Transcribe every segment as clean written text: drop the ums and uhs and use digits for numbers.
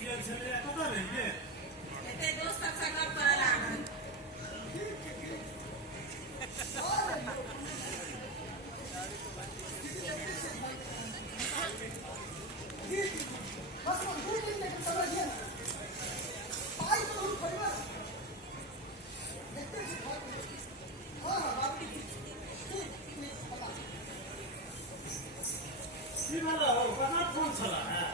सियल छले कतऽ रहिए एते दोस्त सब संग गप करऽ लागल की भेलै हो कहाँ फोन छला है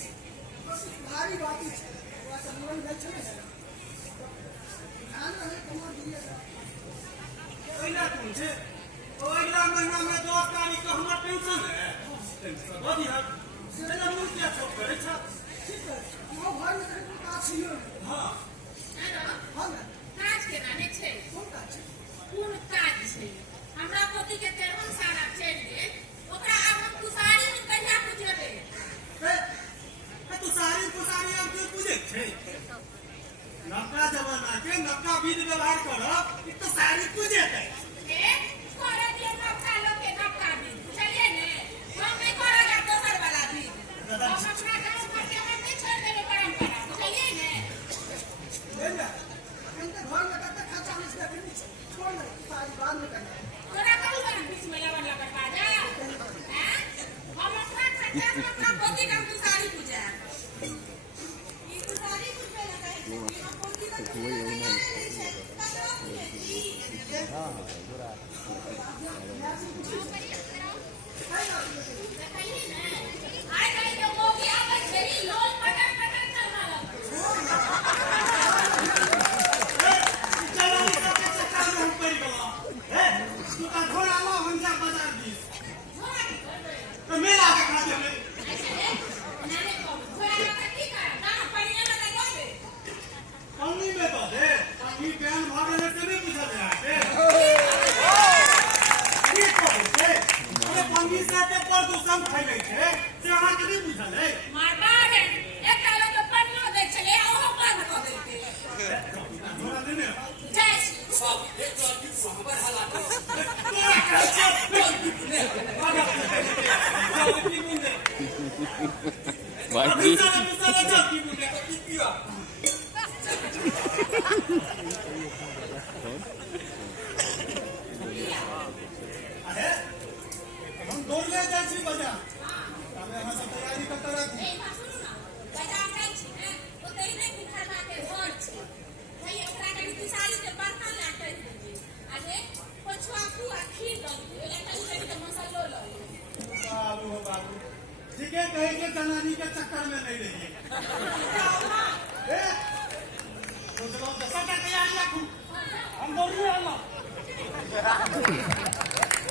भारी बाकी है थोड़ा सा मन गल छे ध्यान रहे कमा दिए ओइला कोन छै ओइला महीना में 10 तारीख के हमर पेंशन है टेंशन बड़ी है सेना मुझ क्या छोड़ करे छ ठीक है वो घर में कहीं काज छियो हां हां ना काज के नाने छै कोन काज छै कोन काज छै हमरा पोती के 13 साल चढ़ गेल ओकरा आब हम कुसारी में कहिया पूजबे ए तू सारी कुसारी अब क्यों पूजे छै नवका जमाना के नवका विधि व्यवहार करब ई तो सारी पूजे है ए करे दिए नवका लोग के नवका भी चलिए ने हम नहीं करेगा दोसर वाला भी हम अपना गांव घर के हम नहीं छोड़ देबे परंपरा चलिए ने ले जा इनके घर में कत खर्चा नहीं से भी छोड़ ना सारी बात में करना तोरा कहू ना बीच में लगन लगन बाजा हैं हम अपना खर्चा में अपना पोती का कुसारी पूजा ई कुसारी पूजा लगा है हम पोती का प्रदूषण फैले छै से अहाँ के नहीं बुझल है मारबा है एक कालो के पन्नो दे छले ओहो बंद क देलके थोड़ा देने जय श्री एक लड़की को हमर हला बाकी हम दौड़ले जाइ छी बाजार हमें यहाँ से तैयारी करते रहती ए सुनु ना बाजार जाइ छी ने ओतै नहीं बिखरवा के घर छै भई एकरा के कुसारी के बर्तन ला के दे आ जे पछुआ पुआ खीर द दे एला कहीं के मसालो ल बाबू हो बाबू ठीक है कहे के जनानी के चक्कर में नहीं रहिए